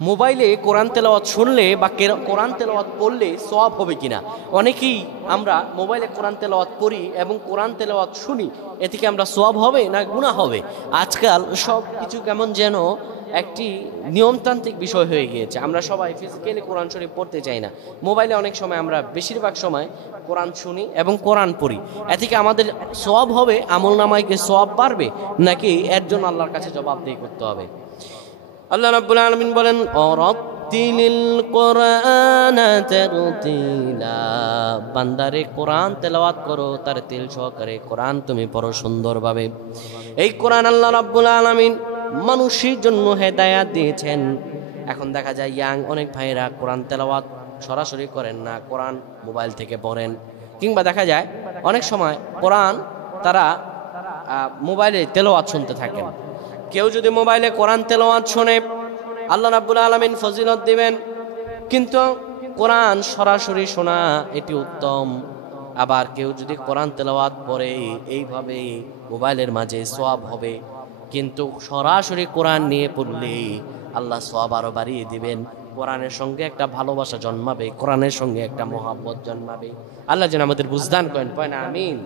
মোবাইলে কোরআন তেলাওয়াত শুনলে বা কোরআন তেলাওয়াত পড়লে সওয়াব হবে কিনা। অনেকেই আমরা মোবাইলে কোরআন তেলাওয়াত পড়ি এবং কোরআন তেলাওয়াত শুনি, এ থেকে আমরা সওয়াব হবে না গুনাহ হবে। আজকাল সব কিছু কেমন যেন একটি নিয়মতান্ত্রিক বিষয় হয়ে গিয়েছে। আমরা সবাই ফিজিক্যালি কোরআন শরীফ পড়তে চাই না, মোবাইলে অনেক সময় আমরা বেশিরভাগ সময় কোরআন শুনি এবং কোরআন পড়ি। এ থেকে আমাদের সওয়াব হবে, আমল নামায় কি সওয়াব বাড়বে নাকি এর জন্য আল্লাহর কাছে জবাবদিহি করতে হবে? আল্লাহ রাব্বুল আলামিন বলেন, ওয়ারাত্তিলিল কুরআনা তারতিলা, বান্দারে কোরআন তেলাওয়াত করো তার তিল সহকারে, কোরআন তুমি পড়ো সুন্দরভাবে। এই কোরআন আল্লাহ রাব্বুল আলামিন মানুষের জন্য হেদায়েত দিয়েছেন। এখন দেখা যায় অনেক ভাইয়েরা কোরআন তেলাওয়াত সরাসরি করেন না, কোরআন মোবাইল থেকে পড়েন, কিংবা দেখা যায় অনেক সময় কোরআন তারা মোবাইলে তেলাওয়াত শুনতে থাকেন। কেউ যদি মোবাইলে কোরআন তেলাওয়াত শোনে আল্লাহ রাব্বুল আলামিন ফজিলত দিবেন, কিন্তু কোরআন সরাসরি শোনা এটি উত্তম। আবার কেউ যদি কোরআন তেলাওয়াত পড়ে এইভাবে মোবাইলের মাঝে সওয়াব হবে, কিন্তু সরাসরি কোরআন নিয়ে পড়লে আল্লাহ সওয়াব আরো বাড়িয়ে দিবেন। কোরআনের সঙ্গে একটা ভালোবাসা জন্মাবে, কোরআনের সঙ্গে একটা মহব্বত জন্মাবে। আল্লাহ যেন আমাদের বুঝদান করেন, আমিন।